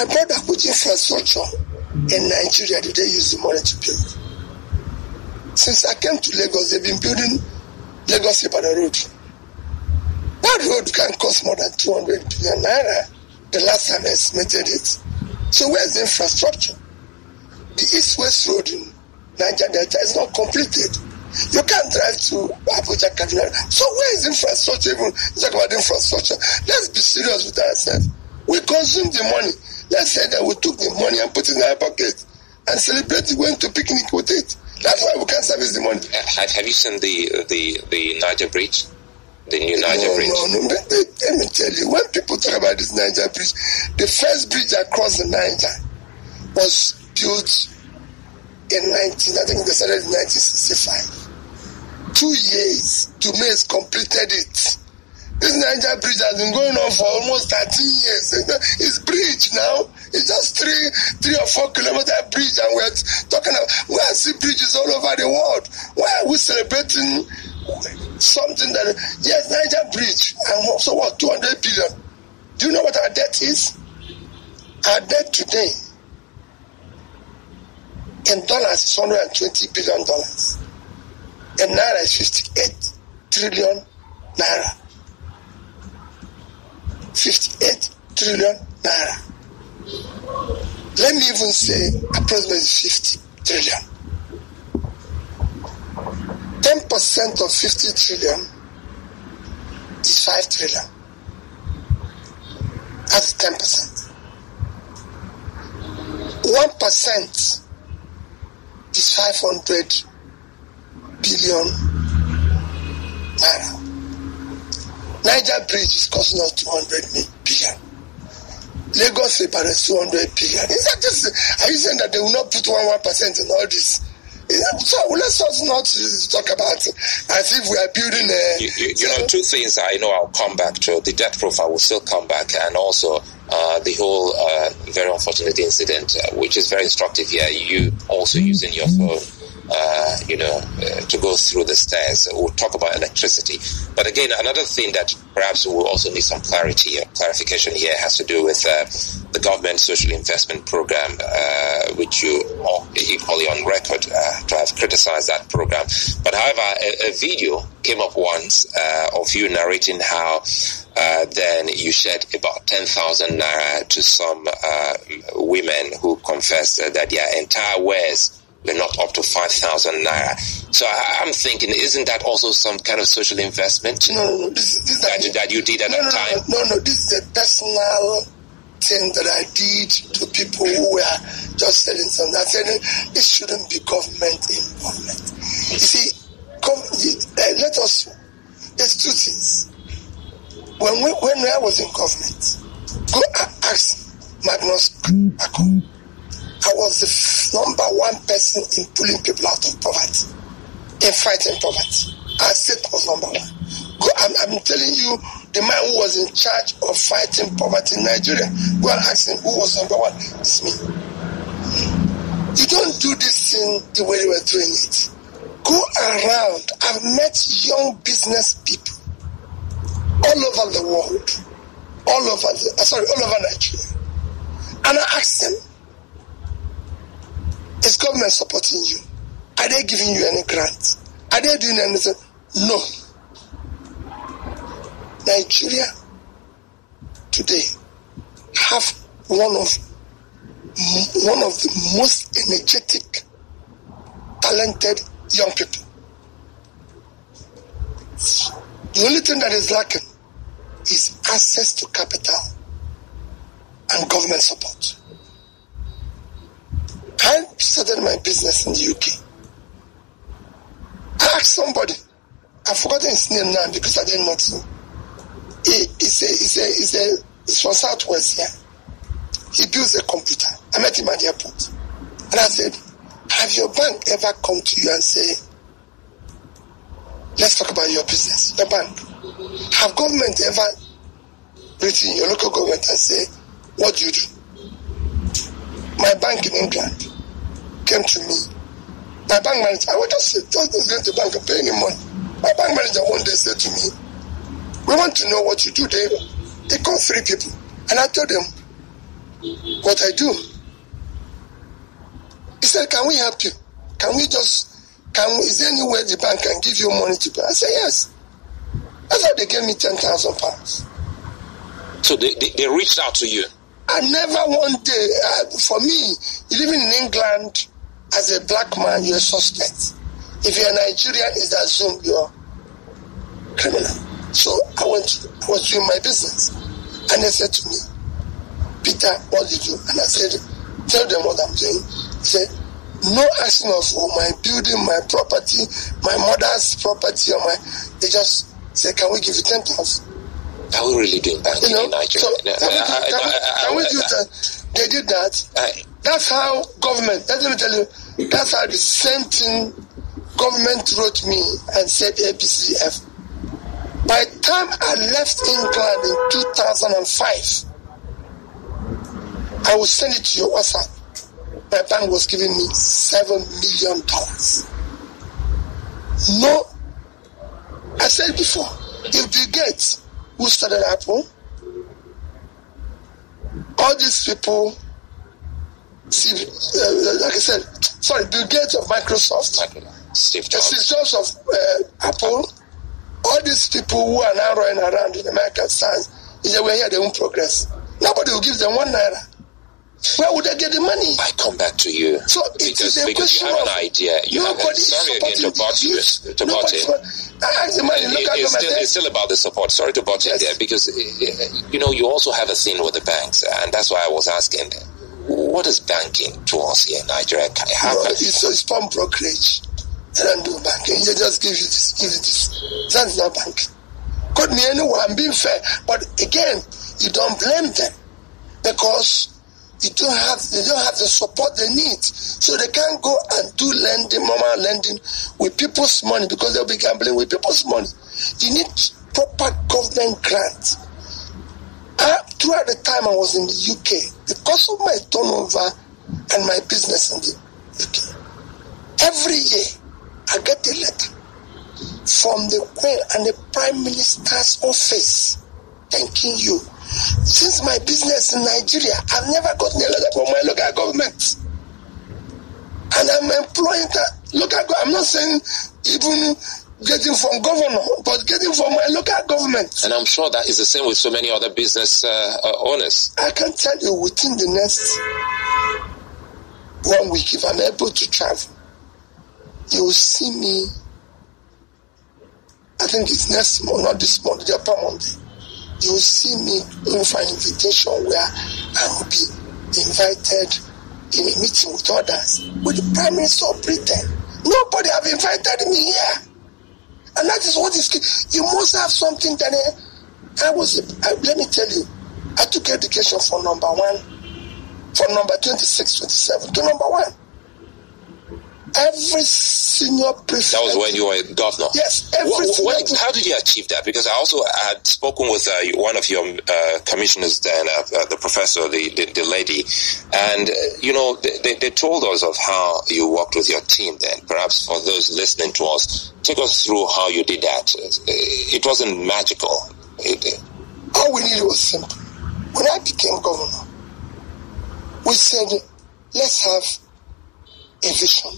My brother, which infrastructure in Nigeria did they use the money to build? Since I came to Lagos, they've been building Lagos-Ibadan road. That road can cost more than 200 billion naira. The last time I estimated it. So where's the infrastructure? The East-West Road in Niger Delta is not completed. You can't drive to Abuja, Kaduna. So where is infrastructure? Even talk about infrastructure. Let's be serious with ourselves. We consume the money. Let's say that we took the money and put it in our pocket and celebrate going to picnic with it. That's why we can't service the money. Have you seen the Niger Bridge? The new Niger Bridge? No. Let me tell you, when people talk about this Niger Bridge, the first bridge across the Niger was built in I think they started in 1965. 2 years, Dumas completed it. This Niger Bridge has been going on for almost 13 years. It's bridge now. It's just 3 or 4 kilometer bridge, and we're talking about, we see bridges all over the world. Why are we celebrating something that, yes, Niger Bridge, and also what, 200 billion? Do you know what our debt is? Our debt today in dollars is $120 billion. In naira is 58 trillion naira. 58 trillion naira. Let me even say approximately 50 trillion. 10% of 50 trillion is 5 trillion. That's 10%. 1% is 500 billion naira. Niger Bridge is costing us 200 billion. Lagos Ibadan is 200 billion. Is that just, are you saying that they will not put 1% in all this? So let's also not talk about it as if we are building a... You know, two things I know I'll come back to. The debt profile will still come back, and also the whole very unfortunate incident, which is very instructive here. You also using your phone, to go through the stairs. We'll talk about electricity. But again, another thing that perhaps we'll also need some clarification here has to do with the government social investment program, which you are equally on record to have criticized that program. But however, a video came up once of you narrating how then you shed about 10,000 naira to some women who confessed that their entire wares were not up to 5,000 naira. So I'm thinking, isn't that also some kind of social investment? No. This that you did at that time? No. This is a personal thing that I did to people who were just selling something. I said this shouldn't be government involvement. You see, there's two things. When I was in government, go and ask Magnus Akon. I was the number one person in pulling people out of poverty, in fighting poverty. Our state was number one. I'm telling you, the man who was in charge of fighting poverty in Nigeria, go and ask him who was number one. It's me. You don't do this thing the way they were doing it. Go around. I've met young business people all over the world, all over Nigeria. And I asked them, is government supporting you? Are they giving you any grants? Are they doing anything? No. Nigeria today have one of the most energetic, talented young people. The only thing that is lacking is access to capital and government support. I started my business in the UK. I asked somebody, I've forgotten his name now because I didn't know him. It's from Southwest here. He builds a computer. I met him at the airport. And I said, have your bank ever come to you and say, let's talk about your business, your bank? Have government ever written your local government and say, what do you do? My bank in England came to me. My bank manager, I was just going to the bank and paying him money. My bank manager one day said to me, we want to know what you do there. They called 3 people. And I told them, what I do. He said, can we help you? Is there any way the bank can give you money to pay? I said, yes. That's how they gave me £10,000. So they reached out to you? I never one day, for me, living in England as a black man, you're a suspect. If you're a Nigerian, it's assumed you're criminal. So I was doing my business. And they said to me, Peter, what do you do? And I said, tell them what I'm doing. He said, no asking of my building, my property, my mother's property, they just said, can we give you 10,000? Are we really doing banking in Nigeria? So can we do that? They did that. That's how government, let me tell you, that's how the same thing government wrote me and said ABCDF. By the time I left England in 2005, I will send it to your WhatsApp. My bank was giving me $7 million. No, I said before, if Bill Gates, who started Apple, all these people, like I said, Bill Gates of Microsoft, Steve Jobs of Apple, all these people who are now running around in American science, if they were here, they won't progress. Nobody will give them $1. Where would they get the money? I come back to you. So because you have an idea. Sorry again to butt in. I asked the man in local government. It's still about the support. Sorry to butt in there because, you also have a thing with the banks. And that's why I was asking, what is banking to us here in Nigeria? It's pump brokerage. They don't do banking. They just give you this. That's not banking. Could me anyway, I'm being fair. But again, you don't blame them because they don't have the support they need. So they can't go and do normal lending with people's money because they'll be gambling with people's money. You need proper government grant. Throughout the time I was in the UK, because of my turnover and my business in the UK, every year I get a letter from the Queen and the Prime Minister's office thanking you. Since my business in Nigeria, I've never gotten a letter from my local government. And I'm employing that local government. I'm not saying even getting from governor, but getting from my local government. And I'm sure that is the same with so many other business owners. I can tell you within the next 1 week, if I'm able to travel, you will see me, I think it's next month, not this month, the upper Monday. You will see me going for an invitation where I will be invited in a meeting with others, with the Prime Minister of Britain. Nobody have invited me here. And that is what is key. You must have something that let me tell you, I took education from number 1, from number 26, 27 to number 1. Every senior prefect. That was when you were governor? Yes. How did you achieve that? Because I also had spoken with one of your commissioners then, the professor, the lady, and, they told us of how you worked with your team then. Perhaps for those listening to us, take us through how you did that. It wasn't magical. All we needed was simple. When I became governor, we said, let's have a vision.